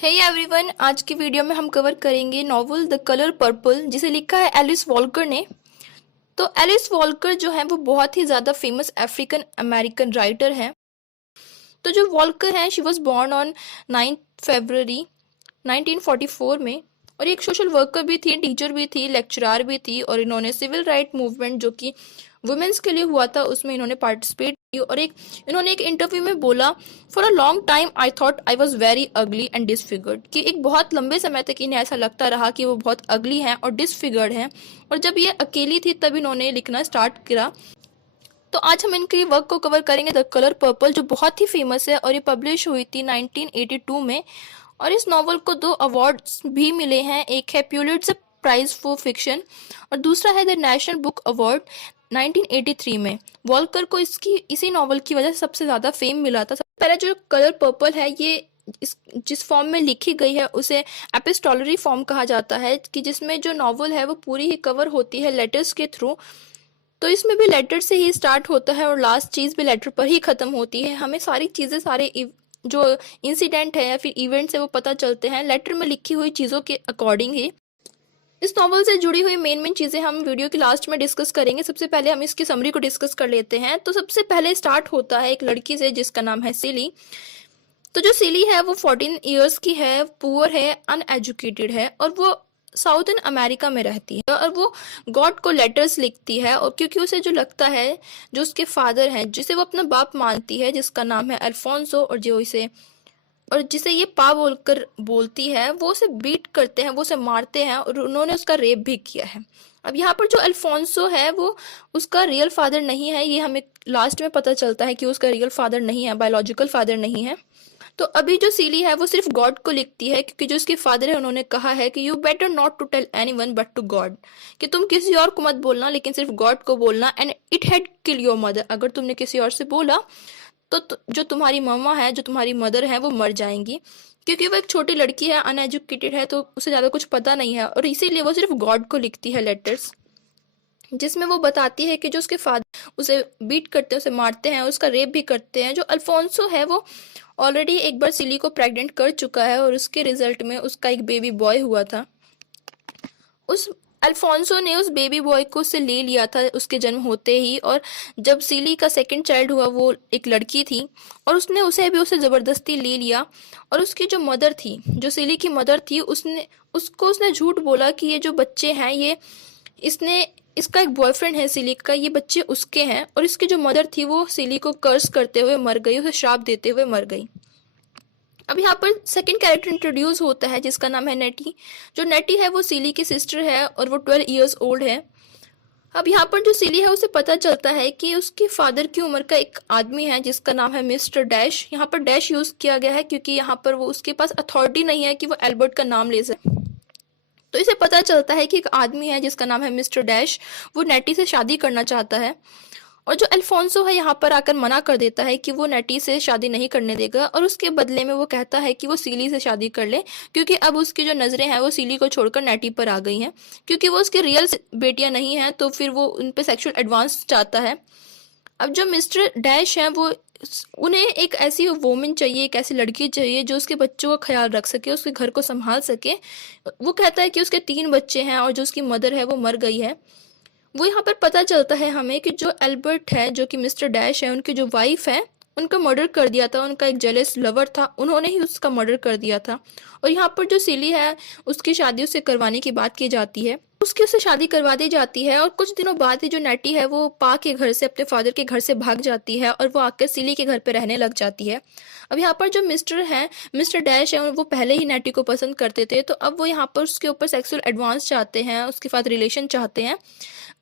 Hey everyone, आज की video में हम कवर करेंगे नॉवल द कलर पर्पल, जिसे लिखा है एलिस वॉल्कर ने। तो एलिस वॉल्कर जो है वो बहुत ही ज़्यादा फेमस अफ्रीकन अमेरिकन राइटर है। तो जो वॉल्कर है, शी वॉज बोर्न ऑन 9 फरवरी 1944 में, और एक सोशल वर्कर भी थी, टीचर भी थी, लेक्चरर भी थी, और इन्होंने सिविल राइट मूवमेंट जो कि वुमेन्स के लिए हुआ था उसमें इन्होंने पार्टिसिपेट की। और इन्होंने एक इंटरव्यू में बोला, for a long time I thought I was very ugly and disfigured, कि एक बहुत लंबे समय तक इन्हें ऐसा लगता रहा कि वो बहुत अगली हैं और डिसफिगर्ड हैं। और जब ये अकेली थी तब इन्होंने लिखना स्टार्ट किया। तो आज हम इनकी वर्क को कवर करेंगे, द कलर पर्पल, जो बहुत ही फेमस है और ये पब्लिश हुई थी 1982 में। और इस नॉवल को 2 अवार्ड्स भी मिले हैं, एक है प्यूलिट्जर प्राइज फॉर फिक्शन और दूसरा है द नेशनल बुक अवार्ड 1983 में। वॉल्कर को इसी नॉवल की वजह से सबसे ज़्यादा फेम मिला था। सबसे पहले जो कलर पर्पल है, ये जिस फॉर्म में लिखी गई है उसे एपिस्टोलरी फॉर्म कहा जाता है, कि जिसमें जो नॉवल है वो पूरी ही कवर होती है लेटर्स के थ्रू। तो इसमें भी लेटर से ही स्टार्ट होता है और लास्ट चीज़ भी लेटर पर ही ख़त्म होती है। हमें सारी चीज़ें, सारे जो इंसिडेंट है या फिर इवेंट्स है वो पता चलते हैं लेटर में लिखी हुई चीज़ों के अकॉर्डिंग ही। इस नॉवल से जुड़ी हुई मेन चीज़ें हम वीडियो के लास्ट में डिस्कस करेंगे। सबसे पहले हम इसकी समरी को डिस्कस कर लेते हैं। तो सबसे पहले स्टार्ट होता है एक लड़की से जिसका नाम है सिली। तो जो सिली है वो 14 ईयर्स की है, पुअर है, अनएजुकेटेड है, और वो साउथर्न अमेरिका में रहती है। और वो गॉड को लेटर्स लिखती है, और क्योंकि उसे जो लगता है, जो उसके फादर हैं, जिसे वो अपना बाप मानती है, जिसका नाम है अल्फोंसो, और जिसे ये पा बोलकर बोलती है, वो उसे बीट करते हैं, वो उसे मारते हैं, और उन्होंने उसका रेप भी किया है। अब यहाँ पर जो अल्फोंसो है वो उसका रियल फादर नहीं है, ये हमें लास्ट में पता चलता है कि उसका रियल फादर नहीं है, बायोलॉजिकल फादर नहीं है। तो अभी जो सीली है वो सिर्फ गॉड को लिखती है, क्योंकि जो उसके फादर है उन्होंने कहा है कि you better not to tell anyone but to God, कि तुम किसी और को मत बोलना लेकिन सिर्फ गॉड को बोलना, and it had kill your mother, अगर तुमने किसी और से बोला तो जो तुम्हारी मम्मा है, जो तुम्हारी मदर है, वो मर जाएंगी। क्योंकि वो एक छोटी लड़की है, अनएजुकेटेड है, तो उसे ज़्यादा कुछ पता नहीं है, और इसीलिए वो सिर्फ गॉड को लिखती है लेटर्स, जिसमें वो बताती है कि जो उसके फादर उसे बीट करते हैं, उसे मारते हैं, उसका रेप भी करते हैं। जो अल्फोंसो है वो ऑलरेडी एक बार सिली को प्रेग्नेंट कर चुका है, और उसके रिजल्ट में उसका एक बेबी बॉय हुआ था। उस अल्फोंसो ने उस बेबी बॉय को उससे ले लिया था उसके जन्म होते ही, और जब सिली का सेकंड चाइल्ड हुआ वो एक लड़की थी, और उसने उसे ज़बरदस्ती ले लिया। और उसकी जो मदर थी, जो सिली की मदर थी, उसने झूठ बोला कि ये जो बच्चे हैं, इसका एक बॉयफ्रेंड है सिली का, ये बच्चे उसके हैं। और इसकी जो मदर थी वो सिली को कर्स करते हुए मर गई, उसे श्राप देते हुए मर गई। अब यहाँ पर सेकंड कैरेक्टर इंट्रोड्यूस होता है जिसका नाम है नेटी। जो नेटी है वो सिली की सिस्टर है, और वो 12 ईयर्स ओल्ड है। अब यहाँ पर जो सिली है उसे पता चलता है कि उसके फादर की उम्र का एक आदमी है जिसका नाम है मिस्टर डैश। यहाँ पर डैश यूज किया गया है क्योंकि यहाँ पर वो उसके पास अथॉरिटी नहीं है कि वो एल्बर्ट का नाम ले सके। तो इसे पता चलता है कि एक आदमी है जिसका नाम है मिस्टर डैश, वो नेटी से शादी करना चाहता है। और जो अल्फोंसो है यहाँ पर आकर मना कर देता है कि वो नेटी से शादी नहीं करने देगा, और उसके बदले में वो कहता है कि वो सीली से शादी कर ले, क्योंकि अब उसकी जो नज़रें हैं वो सीली को छोड़कर नेटी पर आ गई हैं। क्योंकि वो उसकी रियल बेटियां नहीं हैं, तो फिर वो उन पर सेक्सुअल एडवांस चाहता है। अब जो मिस्टर डैश हैं वो उन्हें एक ऐसी वोमन चाहिए, एक ऐसी लड़की चाहिए जो उसके बच्चों का ख्याल रख सके, उसके घर को संभाल सके। वो कहता है कि उसके 3 बच्चे हैं और जो उसकी मदर है वो मर गई है। वो यहाँ पर पता चलता है हमें कि जो एल्बर्ट है, जो कि मिस्टर डैश है, उनकी जो वाइफ है, उनका मर्डर कर दिया था। उनका एक जेलस लवर था, उन्होंने ही उसका मर्डर कर दिया था। और यहाँ पर जो सिली है उसकी शादी उससे करवाने की बात की जाती है, उससे शादी करवा दी जाती है। और कुछ दिनों बाद ही जो नेटी है वो पा के घर से, अपने फादर के घर से भाग जाती है, और वो आकर सिली के घर पे रहने लग जाती है। अब यहाँ पर जो मिस्टर डैश है, वो पहले ही नेटी को पसंद करते थे, तो अब वो यहाँ पर उसके ऊपर सेक्सुअल एडवांस चाहते हैं, उसके साथ रिलेशन चाहते हैं।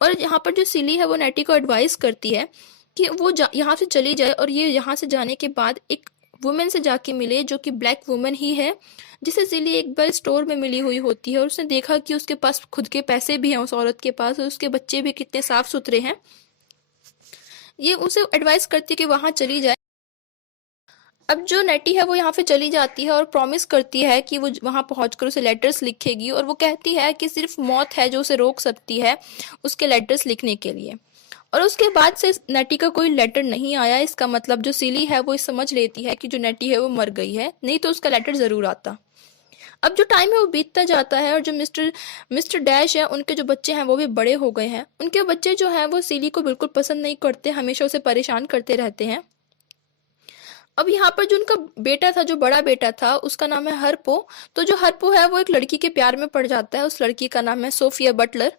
और यहाँ पर जो सिली है वो नेटी को एडवाइस करती है कि वो यहाँ से चली जाए, और ये यहाँ से जाने के बाद एक वुमेन से जाके मिले जो कि ब्लैक वुमेन ही है, जिसे सिली एक बार स्टोर में मिली हुई होती है, और उसने देखा कि उसके पास खुद के पैसे भी हैं उस औरत के पास, और उसके बच्चे भी कितने साफ सुथरे हैं। ये उसे एडवाइस करती है कि वहाँ चली जाए। अब जो नेटी है वो यहाँ पे चली जाती है और प्रॉमिस करती है कि वो वहाँ पहुँचकर उसे लेटर्स लिखेगी, और वो कहती है कि सिर्फ मौत है जो उसे रोक सकती है उसके लेटर्स लिखने के लिए। और उसके बाद से नेटी का कोई लेटर नहीं आया। इसका मतलब जो सिली है वो समझ लेती है कि जो नेटी है वो मर गई है, नहीं तो उसका लेटर ज़रूर आता। अब जो टाइम है वो बीतता जाता है और जो मिस्टर मिस्टर डैश है उनके जो बच्चे हैं वो भी बड़े हो गए हैं। उनके बच्चे जो हैं वो सीली को बिल्कुल पसंद नहीं करते, हमेशा उसे परेशान करते रहते हैं। अब यहाँ पर जो उनका बेटा था, जो बड़ा बेटा था, उसका नाम है हरपो। तो जो हरपो है वो एक लड़की के प्यार में पड़ जाता है। उस लड़की का नाम है सोफिया बटलर।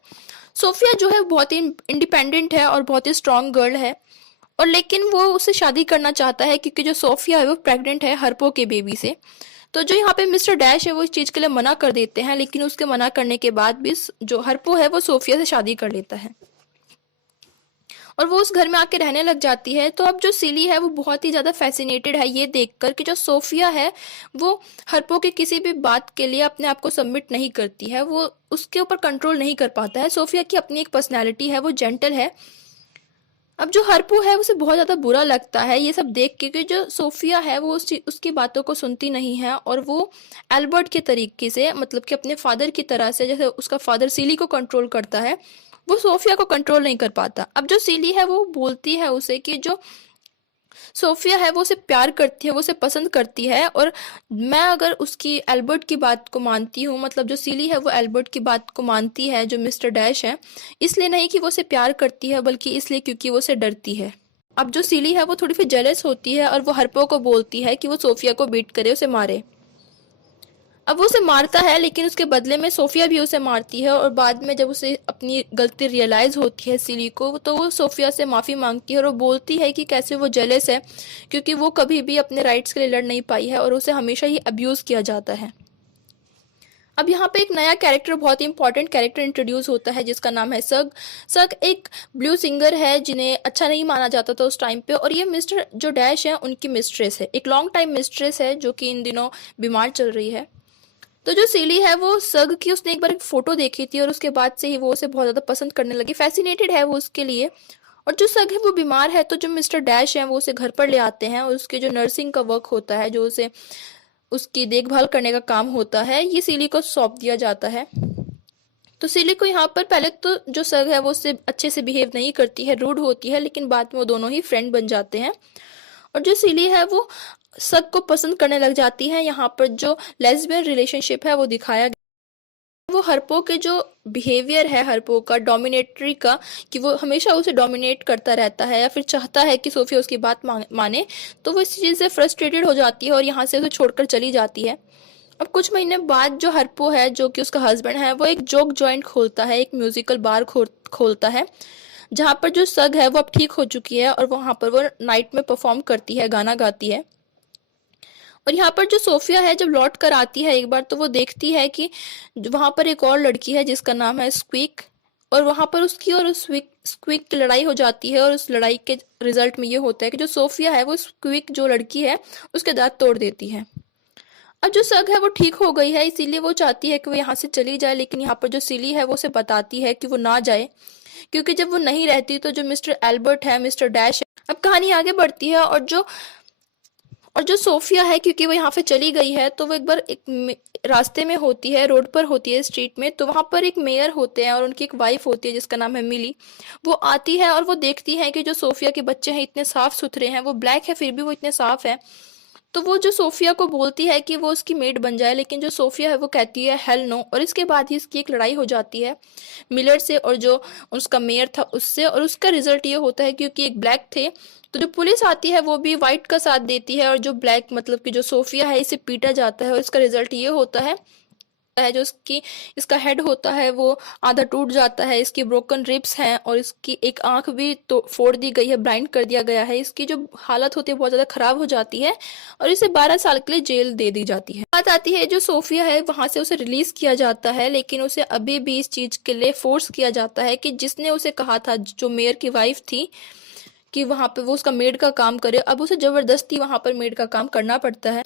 सोफिया जो है बहुत ही इंडिपेंडेंट है और बहुत ही स्ट्रांग गर्ल है, और लेकिन वो उससे शादी करना चाहता है क्योंकि जो सोफिया है वो प्रेग्नेंट है हरपो के बेबी से। तो जो यहाँ पे मिस्टर डैश है वो इस चीज के लिए मना कर देते हैं, लेकिन उसके मना करने के बाद भी जो हरपो है वो सोफिया से शादी कर लेता है और वो उस घर में आके रहने लग जाती है। तो अब जो सिली है वो बहुत ही ज्यादा फैसिनेटेड है ये देखकर कि जो सोफिया है वो हरपो की किसी भी बात के लिए अपने आप को सबमिट नहीं करती है, वो उसके ऊपर कंट्रोल नहीं कर पाता है। सोफिया की अपनी एक पर्सनैलिटी है, वो जेंटल है। अब जो हरपू है उसे बहुत ज्यादा बुरा लगता है ये सब देख के कि जो सोफिया है वो उसकी बातों को सुनती नहीं है, और वो एल्बर्ट के तरीके से, मतलब कि अपने फादर की तरह से, जैसे उसका फादर सीली को कंट्रोल करता है, वो सोफिया को कंट्रोल नहीं कर पाता। अब जो सीली है वो बोलती है उसे कि जो सोफिया है वो उसे प्यार करती है, वो उसे पसंद करती है, और मैं अगर उसकी एल्बर्ट की बात को मानती हूँ, मतलब जो सीली है वो एल्बर्ट की बात को मानती है जो मिस्टर डैश है, इसलिए नहीं कि वो उसे प्यार करती है बल्कि इसलिए क्योंकि वो उसे डरती है। अब जो सीली है वो थोड़ी सी जेलस होती है और वो हरपो को बोलती है कि वो सोफिया को बीट करे, उसे मारे। अब वो उसे मारता है लेकिन उसके बदले में सोफिया भी उसे मारती है, और बाद में जब उसे अपनी गलती रियलाइज होती है सिली को, तो वो सोफिया से माफी मांगती है और वो बोलती है कि कैसे वो जेलस है क्योंकि वो कभी भी अपने राइट्स के लिए लड़ नहीं पाई है और उसे हमेशा ही अब्यूज किया जाता है। अब यहाँ पे एक नया कैरेक्टर, बहुत ही इंपॉर्टेंट कैरेक्टर इंट्रोड्यूस होता है जिसका नाम है सग। सग एक ब्लू सिंगर है जिन्हें अच्छा नहीं माना जाता था उस टाइम पे, और ये मिस्टर जो डैश है उनकी मिस्ट्रेस है, एक लॉन्ग टाइम मिस्ट्रेस है जो कि इन दिनों बीमार चल रही है। तो जो सीली है वो सग की, उसने एक बार एक फोटो देखी थी और उसके बाद से ही वो उसे बहुत ज्यादा पसंद करने लगी, फैसिनेटेड है वो उसके लिए। और जो सग है वो बीमार है, तो जो मिस्टर डैश है वो उसे घर पर ले आते हैं और उसके जो नर्सिंग का वर्क होता है, जो उसे उसकी देखभाल करने का काम होता है, ये सीली को सौंप दिया जाता है। तो सीली को यहाँ पर पहले तो जो सग है वो उससे अच्छे से बिहेव नहीं करती है, रूड होती है, लेकिन बाद में वो दोनों ही फ्रेंड बन जाते हैं और जो सीली है वो सग को पसंद करने लग जाती है। यहाँ पर जो लेस्बियन रिलेशनशिप है वो दिखाया गया। वो हरपो के जो बिहेवियर है हरपो का डोमिनेटरी का, कि वो हमेशा उसे डोमिनेट करता रहता है या फिर चाहता है कि सोफिया उसकी बात माने, तो वो इस चीज़ से फ्रस्ट्रेटेड हो जाती है और यहाँ से उसे छोड़कर चली जाती है। अब कुछ महीने बाद जो हरपो है, जो कि उसका हस्बैंड है, वो एक जोक जॉइंट खोलता है, एक म्यूजिकल बार खोलता है, जहाँ पर जो सग है वो अब ठीक हो चुकी है और वहाँ पर वो नाइट में परफॉर्म करती है, गाना गाती है। और यहाँ पर जो सोफिया है जब लौट कर आती है एक बार, तो वो देखती है कि वहां पर एक और लड़की है जिसका नाम है स्क्वीक, और वहां पर उसकी और उस स्क्वीक की लड़ाई हो जाती है, और उस लड़ाई के रिजल्ट में ये होता है कि जो सोफिया है वो स्क्वीक जो लड़की है उसके दांत तोड़ देती है। अब जो सग है वो ठीक हो गई है, इसीलिए वो चाहती है कि वो यहाँ से चली जाए, लेकिन यहाँ पर जो सिली है वो उसे बताती है कि वो ना जाए, क्योंकि जब वो नहीं रहती तो जो मिस्टर एल्बर्ट है, मिस्टर डैश है। अब कहानी आगे बढ़ती है और जो सोफिया है, क्योंकि वो यहाँ पे चली गई है, तो वो एक बार एक रास्ते में होती है, रोड पर होती है, स्ट्रीट में, तो वहां पर एक मेयर होते हैं और उनकी एक वाइफ होती है जिसका नाम है मिली। वो आती है और वो देखती है कि जो सोफिया के बच्चे हैं इतने साफ सुथरे हैं, वो ब्लैक है फिर भी वो इतने साफ है। तो वो जो सोफिया को बोलती है कि वो उसकी मेड बन जाए, लेकिन जो सोफिया है वो कहती है हेल नो, और इसके बाद ही इसकी एक लड़ाई हो जाती है मिलर से और जो उसका मेयर था उससे, और उसका रिजल्ट ये होता है क्योंकि एक ब्लैक थे, तो जो पुलिस आती है वो भी व्हाइट का साथ देती है, और जो ब्लैक मतलब कि जो सोफिया है इसे पीटा जाता है, और इसका रिजल्ट ये होता है जो इसका हेड होता है वो आधा टूट जाता है, इसकी ब्रोकन रिब्स हैं और इसकी एक आंख भी तो फोड़ दी गई है, ब्लाइंड कर दिया गया है। इसकी जो हालत होती है बहुत ज्यादा खराब हो जाती है और इसे 12 साल के लिए जेल दे दी जाती है। बात आती है जो सोफिया है वहां से उसे रिलीज किया जाता है, लेकिन उसे अभी भी इस चीज के लिए फोर्स किया जाता है कि जिसने उसे कहा था, जो मेयर की वाइफ थी, कि वहां पे वो उसका मेड का काम करे, अब उसे जबरदस्ती वहां पर मेड का काम करना पड़ता है।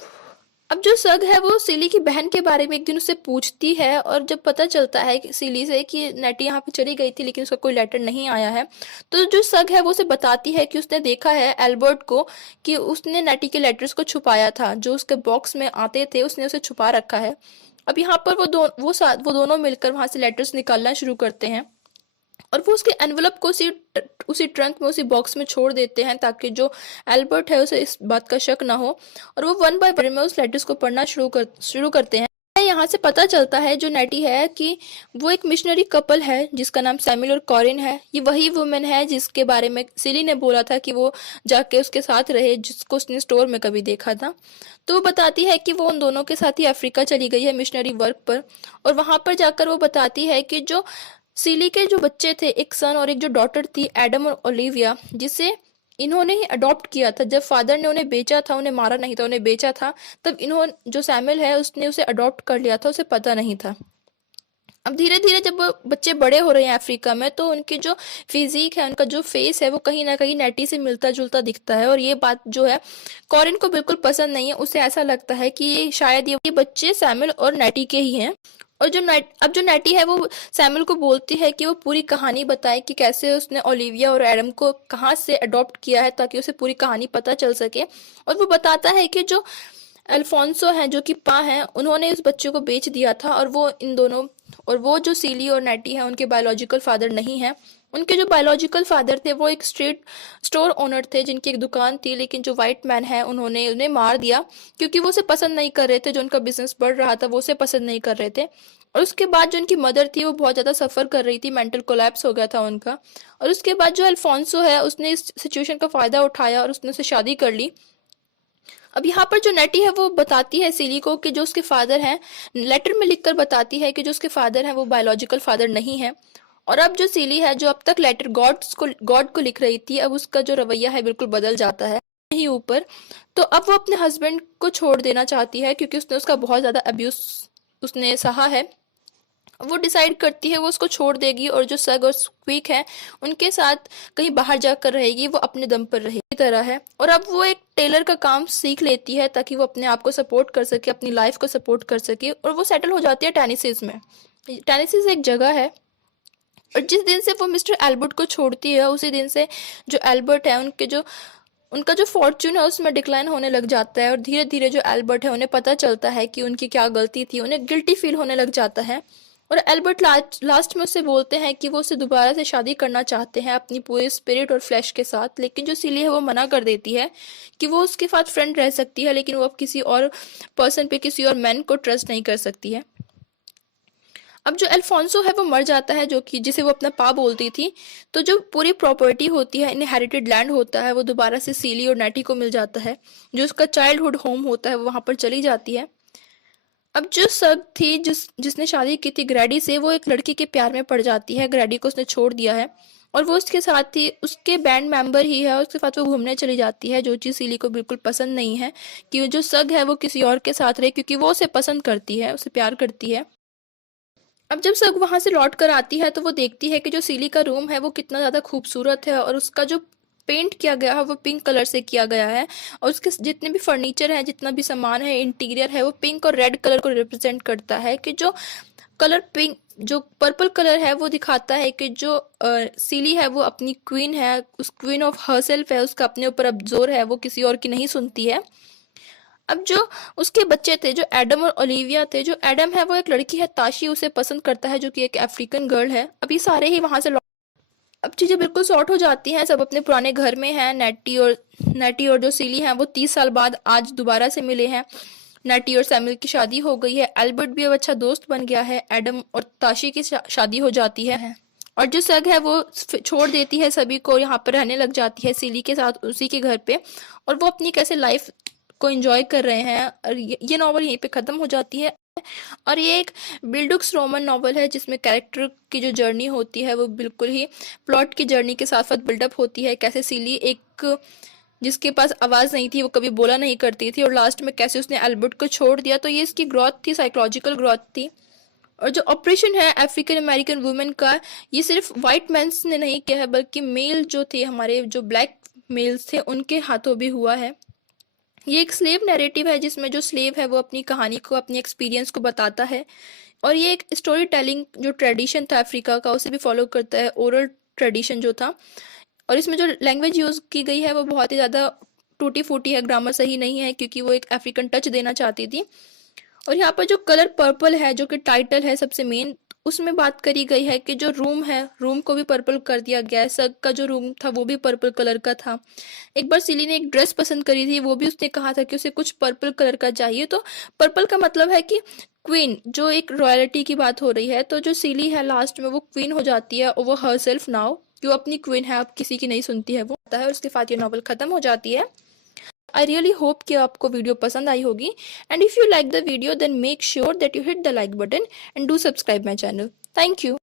अब जो सग है वो सिली की बहन के बारे में एक दिन उससे पूछती है, और जब पता चलता है कि सिली से कि नेटी यहाँ पे चली गई थी लेकिन उसका कोई लेटर नहीं आया है, तो जो सग है वो उसे बताती है कि उसने देखा है एल्बर्ट को कि उसने नेटी के लेटर्स को छुपाया था, जो उसके बॉक्स में आते थे उसने उसे छुपा रखा है। अब यहाँ पर वो दोनों मिलकर वहां से लेटर्स निकालना शुरू करते हैं और वो उसके एनवलप को उसी ट्रंक में, उसी बॉक्स में छोड़ देते हैं ताकि जो एल्बर्ट है उसे इस बात का शक ना हो, और वो वन बाय वन में उस लेटर्स को पढ़ना शुरू करते हैं। यहाँ से पता चलता है जो नेटी है कि वो एक मिशनरी कपल है जिसका नाम सैमुअल और कॉरिन है। ये वही वुमेन है जिसके बारे में सिली ने बोला था कि वो जाके उसके साथ रहे, जिसको उसने स्टोर में कभी देखा था। तो वो बताती है कि वो उन दोनों के साथ ही अफ्रीका चली गई है मिशनरी वर्क पर, और वहां पर जाकर वो बताती है कि जो सिली के जो बच्चे थे, एक सन और एक जो डॉटर थी, एडम और ओलिविया, जिसे इन्होंने ही अडॉप्ट किया था। जब फादर ने उन्हें बेचा था, उन्हें मारा नहीं था, उन्हें बेचा था, तब इन्होंने, जो सैमुअल है, उसने उसे अडॉप्ट कर लिया था, उसे पता नहीं था। अब धीरे धीरे जब वो बच्चे बड़े हो रहे हैं अफ्रीका में, तो उनकी जो फिजिक है, उनका जो फेस है, वो कहीं ना कहीं नेटी से मिलता जुलता दिखता है। और ये बात जो है कॉरिन को बिल्कुल पसंद नहीं है। उसे ऐसा लगता है कि ये शायद ये बच्चे सैमुअल और नेटी के ही हैं। और जो नेटी है वो सैमुअल को बोलती है कि वो पूरी कहानी बताए कि कैसे उसने ओलिविया और एडम को कहाँ से अडॉप्ट किया है, ताकि उसे पूरी कहानी पता चल सके। और वो बताता है कि जो अल्फोंसो हैं, जो कि पा हैं, उन्होंने इस बच्चे को बेच दिया था, और वो इन दोनों, और वो जो सीली और नेटी है, उनके बायोलॉजिकल फादर नहीं है। उनके जो बायोलॉजिकल फादर थे वो एक स्ट्रीट स्टोर ओनर थे, जिनकी एक दुकान थी, लेकिन जो व्हाइट मैन है उन्होंने उन्हें मार दिया, क्योंकि वो उसे पसंद नहीं कर रहे थे। जो उनका बिजनेस बढ़ रहा था वो उसे पसंद नहीं कर रहे थे। और उसके बाद जो उनकी मदर थी वो बहुत ज़्यादा सफ़र कर रही थी, मेंटल कोलैप्स हो गया था उनका। और उसके बाद जो अल्फोंसो है, उसने इस सिचुएशन का फ़ायदा उठाया और उसने उससे शादी कर ली। अब यहाँ पर जो नेटी है वो बताती है सिली को कि जो उसके फादर हैं, लेटर में लिखकर बताती है कि जो उसके फादर हैं वो बायोलॉजिकल फादर नहीं है। और अब जो सिली है, जो अब तक लेटर गॉड को लिख रही थी, अब उसका जो रवैया है बिल्कुल बदल जाता है ही ऊपर। तो अब वो अपने हस्बैंड को छोड़ देना चाहती है, क्योंकि उसने उसका बहुत ज़्यादा अब्यूज उसने सहा है। वो डिसाइड करती है वो उसको छोड़ देगी, और जो सग और स्क्वीक है उनके साथ कहीं बाहर जाकर रहेगी, वो अपने दम पर रहेगी तरह है। और अब वो एक टेलर का काम सीख लेती है, ताकि वो अपने आप को सपोर्ट कर सके, अपनी लाइफ को सपोर्ट कर सके। और वो सेटल हो जाती है टेनेसीज में। टेनेसीज एक जगह है, और जिस दिन से वो मिस्टर एल्बर्ट को छोड़ती है, उसी दिन से जो एल्बर्ट है, उनका जो फॉर्च्यून है उसमें डिक्लाइन होने लग जाता है। और धीरे धीरे जो एल्बर्ट है, उन्हें पता चलता है कि उनकी क्या गलती थी, उन्हें गिल्टी फील होने लग जाता है। और एल्बर्ट लास्ट में उससे बोलते हैं कि वो उससे दोबारा से शादी करना चाहते हैं अपनी पूरी स्पिरिट और फ्लैश के साथ, लेकिन जो सिली है वो मना कर देती है कि वो उसके साथ फ्रेंड रह सकती है, लेकिन वो अब किसी और पर्सन पे, किसी और मैन को ट्रस्ट नहीं कर सकती है। अब जो अल्फोंसो है वो मर जाता है, जो कि जिसे वो अपना पा बोलती थी। तो जो पूरी प्रॉपर्टी होती है, इनहेरिटेड लैंड होता है, वो दोबारा से सीली और नेटी को मिल जाता है। जो उसका चाइल्डहुड होम होता है वो वहां पर चली जाती है। अब जो सग थी, जिसने शादी की थी ग्रैडी से, वो एक लड़की के प्यार में पड़ जाती है। ग्रैडी को उसने छोड़ दिया है, और वो उसके साथ ही उसके बैंड मेंबर ही है, और उसके साथ वो घूमने चली जाती है, जो चीज़ सीली को बिल्कुल पसंद नहीं है कि जो सग है वो किसी और के साथ रहे, क्योंकि वो उसे पसंद करती है, उसे प्यार करती है। अब जब सग वहां से लौट कर आती है, तो वो देखती है कि जो सीली का रूम है वो कितना ज़्यादा खूबसूरत है, और उसका जो पेंट किया गया है वो पिंक कलर से किया गया है। और उसके जितने भी फर्नीचर है, जितना भी सामान है, इंटीरियर है, वो पिंक और रेड कलर को रिप्रेजेंट करता है। कि जो कलर पिंक, जो पर्पल कलर है, वो दिखाता है कि जो सीली है वो अपनी क्वीन है, उस क्वीन ऑफ हरसेल्फ है, उसका अपने ऊपर अब जोर है, वो किसी और की नहीं सुनती है। अब जो उसके बच्चे थे, जो एडम और ओलिविया थे, जो एडम है वो एक लड़की है ताशी, उसे पसंद करता है, जो कि एक अफ्रीकन गर्ल है। अभी सारे ही वहां से अब चीज़ें बिल्कुल सॉर्ट हो जाती हैं, सब अपने पुराने घर में हैं। नेटी और जो सीली हैं वो 30 साल बाद आज दोबारा से मिले हैं। नेटी और सैमुअल की शादी हो गई है, एल्बर्ट भी अब अच्छा दोस्त बन गया है, एडम और ताशी की शादी हो जाती है। और जो सग है वो छोड़ देती है सभी को, यहाँ पर रहने लग जाती है सीली के साथ उसी के घर पे, और वो अपनी कैसे लाइफ को एंजॉय कर रहे हैं। और ये नॉवल यहीं पे ख़त्म हो जाती है। और ये एक बिल्डुक्स रोमन नॉवल है, जिसमें कैरेक्टर की जो जर्नी होती है वो बिल्कुल ही प्लॉट की जर्नी के साथ साथ बिल्डअप होती है। कैसे सीली, एक जिसके पास आवाज़ नहीं थी, वो कभी बोला नहीं करती थी, और लास्ट में कैसे उसने एल्बर्ट को छोड़ दिया। तो ये इसकी ग्रोथ थी, साइकोलॉजिकल ग्रोथ थी। और जो ऑपरेशन है अफ्रीकन अमेरिकन वुमेन का, ये सिर्फ वाइट मैंस ने नहीं किया है, बल्कि मेल जो थे, हमारे जो ब्लैक मेल्स थे, उनके हाथों भी हुआ है। ये एक स्लेव नैरेटिव है, जिसमें जो स्लेव है वो अपनी कहानी को, अपनी एक्सपीरियंस को बताता है। और ये एक स्टोरी टेलिंग जो ट्रेडिशन था अफ्रीका का, उसे भी फॉलो करता है, ओरल ट्रेडिशन जो था। और इसमें जो लैंग्वेज यूज़ की गई है वो बहुत ही ज़्यादा टूटी फूटी है, ग्रामर सही नहीं है, क्योंकि वो एक अफ्रीकन टच देना चाहती थी। और यहाँ पर जो कलर पर्पल है, जो कि टाइटल है सबसे मेन, उसमें बात करी गई है कि जो रूम है, रूम को भी पर्पल कर दिया गया है। सग का जो रूम था वो भी पर्पल कलर का था। एक बार सिली ने एक ड्रेस पसंद करी थी, वो भी उसने कहा था कि उसे कुछ पर्पल कलर का चाहिए। तो पर्पल का मतलब है कि क्वीन, जो एक रॉयल्टी की बात हो रही है, तो जो सिली है लास्ट में वो क्वीन हो जाती है ओवर हर सेल्फ नाउ, जो अपनी क्वीन है अब किसी की नहीं सुनती है वो होता है, और उसके साथ ये नॉवल खत्म हो जाती है। आई रियली होप कि आपको वीडियो पसंद आई होगी, and if you like the video then make sure that you hit the like button and do subscribe my channel. Thank you.